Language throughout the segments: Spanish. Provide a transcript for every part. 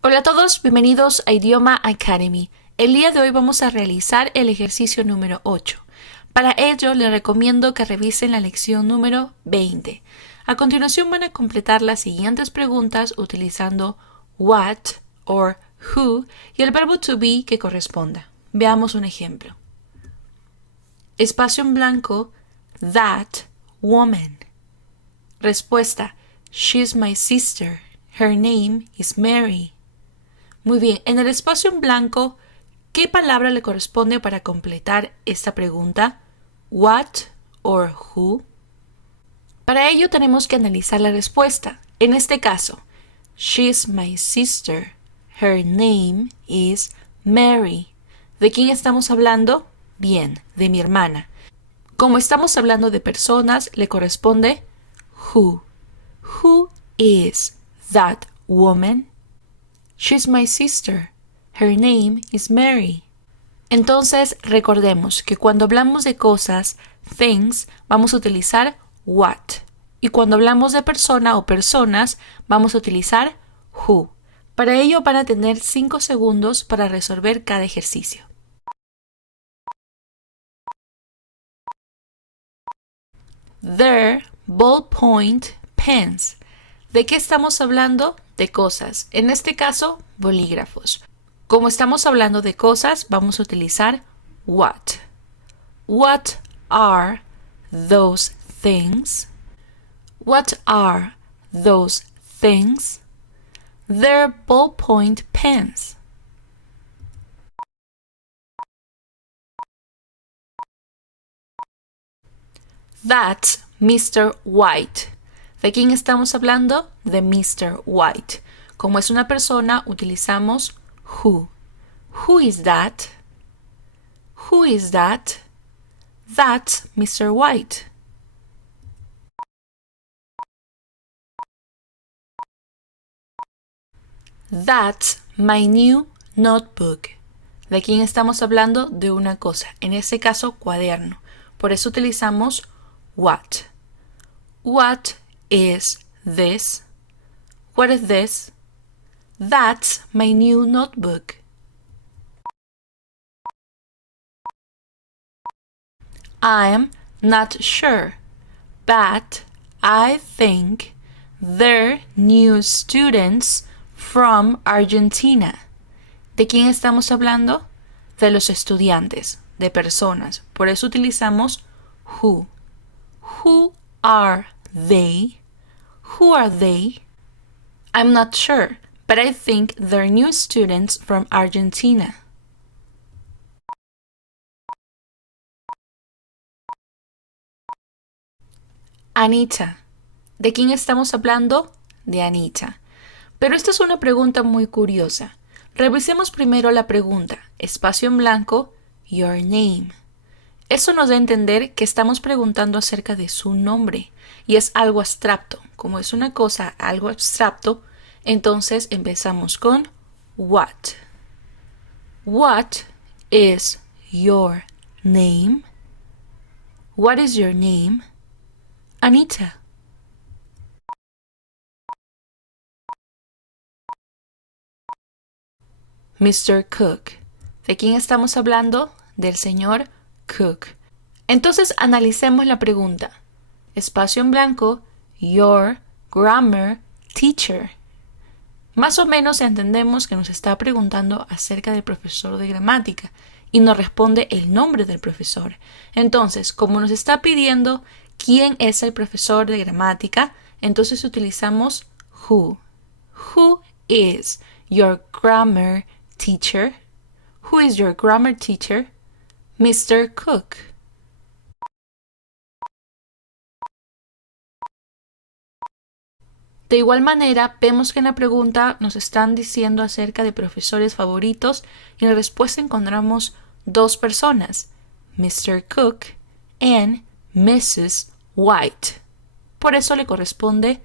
Hola a todos, bienvenidos a Idioma Academy. El día de hoy vamos a realizar el ejercicio número 8. Para ello les recomiendo que revisen la lección número 20. A continuación van a completar las siguientes preguntas utilizando what or who y el verbo to be que corresponda. Veamos un ejemplo. Espacio en blanco, that woman. Respuesta, she's my sister. Her name is Mary. Muy bien, en el espacio en blanco, ¿qué palabra le corresponde para completar esta pregunta? What or who? Para ello tenemos que analizar la respuesta. En este caso, she's my sister. Her name is Mary. ¿De quién estamos hablando? Bien, de mi hermana. Como estamos hablando de personas, le corresponde who. Who is that woman? She's my sister. Her name is Mary. Entonces, recordemos que cuando hablamos de cosas, things, vamos a utilizar what. Y cuando hablamos de persona o personas, vamos a utilizar who. Para ello van a tener 5 segundos para resolver cada ejercicio. They're ballpoint pens. ¿De qué estamos hablando? De cosas. En este caso, bolígrafos. Como estamos hablando de cosas, vamos a utilizar what. What are those things? What are those things? They're ballpoint pens. That's Mr. White. ¿De quién estamos hablando? De Mr. White. Como es una persona, utilizamos who. Who is that? Who is that? That's Mr. White. That's my new notebook. ¿De quién estamos hablando? De una cosa. En este caso, cuaderno. Por eso utilizamos what. What is this? What is this? That's my new notebook. I'm not sure, but I think they're new students from Argentina. ¿De quién estamos hablando? De los estudiantes, de personas. Por eso utilizamos who. Who are they? Who are they? I'm not sure, but I think they're new students from Argentina. Anita. ¿De quién estamos hablando? De Anita. Pero esta es una pregunta muy curiosa. Revisemos primero la pregunta. Espacio en blanco, your name. Eso nos da a entender que estamos preguntando acerca de su nombre y es algo abstracto. Como es una cosa, algo abstracto, entonces empezamos con what. What is your name? What is your name? Anita. Mr. Cook. ¿De quién estamos hablando? Del señor Cook. Entonces analicemos la pregunta. Espacio en blanco, your grammar teacher. Más o menos entendemos que nos está preguntando acerca del profesor de gramática y nos responde el nombre del profesor. Entonces, como nos está pidiendo quién es el profesor de gramática, entonces utilizamos who. Who is your grammar teacher? Who is your grammar teacher? Mr. Cook. De igual manera, vemos que en la pregunta nos están diciendo acerca de profesores favoritos y en la respuesta encontramos dos personas, Mr. Cook and Mrs. White. Por eso le corresponde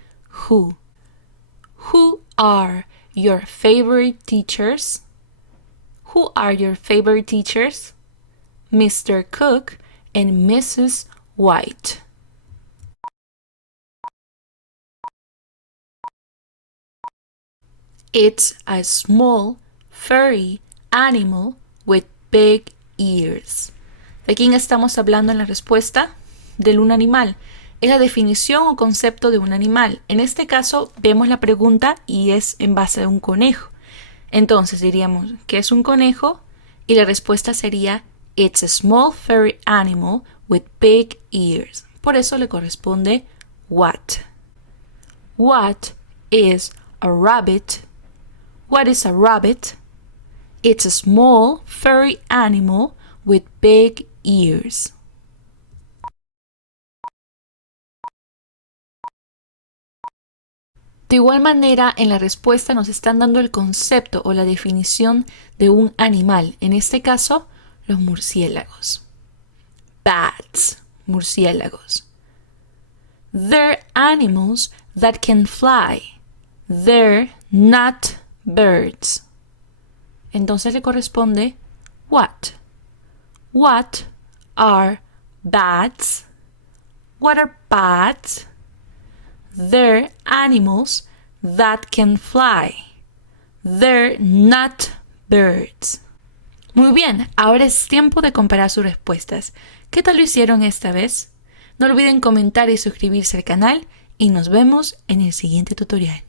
who. Who are your favorite teachers? Who are your favorite teachers? Mr. Cook and Mrs. White. It's a small, furry animal with big ears. ¿De quién estamos hablando en la respuesta? De un animal. Es la definición o concepto de un animal. En este caso, vemos la pregunta y es en base a un conejo. Entonces diríamos, ¿qué es un conejo? Y la respuesta sería, it's a small furry animal with big ears. Por eso le corresponde what. What is a rabbit? What is a rabbit? It's a small furry animal with big ears. De igual manera, en la respuesta nos están dando el concepto o la definición de un animal. En este caso, los murciélagos. Bats, murciélagos. They're animals that can fly. They're not birds. Entonces le corresponde what. What are bats? What are bats? They're animals that can fly. They're not birds. Muy bien, ahora es tiempo de comparar sus respuestas. ¿Qué tal lo hicieron esta vez? No olviden comentar y suscribirse al canal y nos vemos en el siguiente tutorial.